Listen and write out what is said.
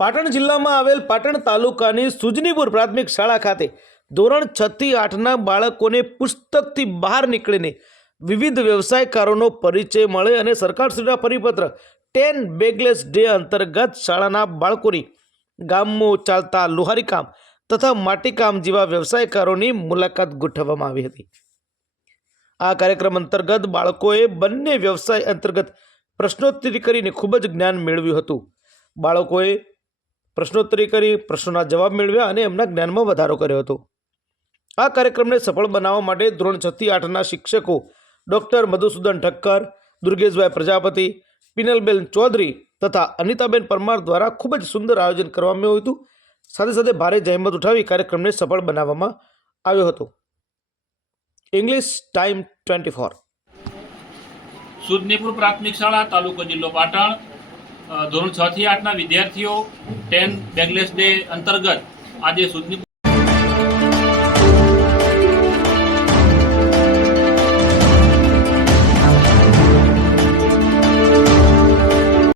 પાટણ જિલ્લામાં આવેલ પાટણ તાલુકાની સુજનીપુર પ્રાથમિક શાળા ખાતે ધોરણ છ થી આઠના બાળકોને પુસ્તકથી બહાર નીકળીને વિવિધ વ્યવસાયકારોનો પરિચય મળે અને સરકારશ્રીના પરિપત્ર ટેન બેગલેસ ડે અંતર્ગત શાળાના બાળકોની ગામમાં ચાલતા લુહારી કામ તથા માટીકામ જેવા વ્યવસાયકારોની મુલાકાત ગોઠવવામાં આવી હતી. આ કાર્યક્રમ અંતર્ગત બાળકોએ બંને વ્યવસાય અંતર્ગત પ્રશ્નોત્તરી કરીને ખૂબ જ જ્ઞાન મેળવ્યું હતું. બાળકોએ પ્રશ્નોત્તરી કરી, પ્રશ્નોના જવાબ મેળવ્યા અને એમના જ્ઞાનમાં વધારો કર્યો હતો. આ કાર્યક્રમને સફળ બનાવવા માટે ધોરણ છથી આઠના શિક્ષકો ડૉક્ટર મધુસૂદન ઠક્કર, દુર્ગેશભાઈ પ્રજાપતિ, પિનલબેન ચૌધરી તથા અનિતાબેન પરમાર દ્વારા ખૂબ જ સુંદર આયોજન કરવામાં આવ્યું હતું. સાથે સાથે ભારે જહેમત ઉઠાવી કાર્યક્રમને સફળ બનાવવામાં આવ્યો હતો. English time twenty four Sudnipur પ્રાથમિક શાળા, તાલુકો જિલ્લો પાટણ ધોરણ છ થી આઠના વિદ્યાર્થીઓ, ટેન બેગલેસ ડે અંતર્ગત આજે સુદનીપુર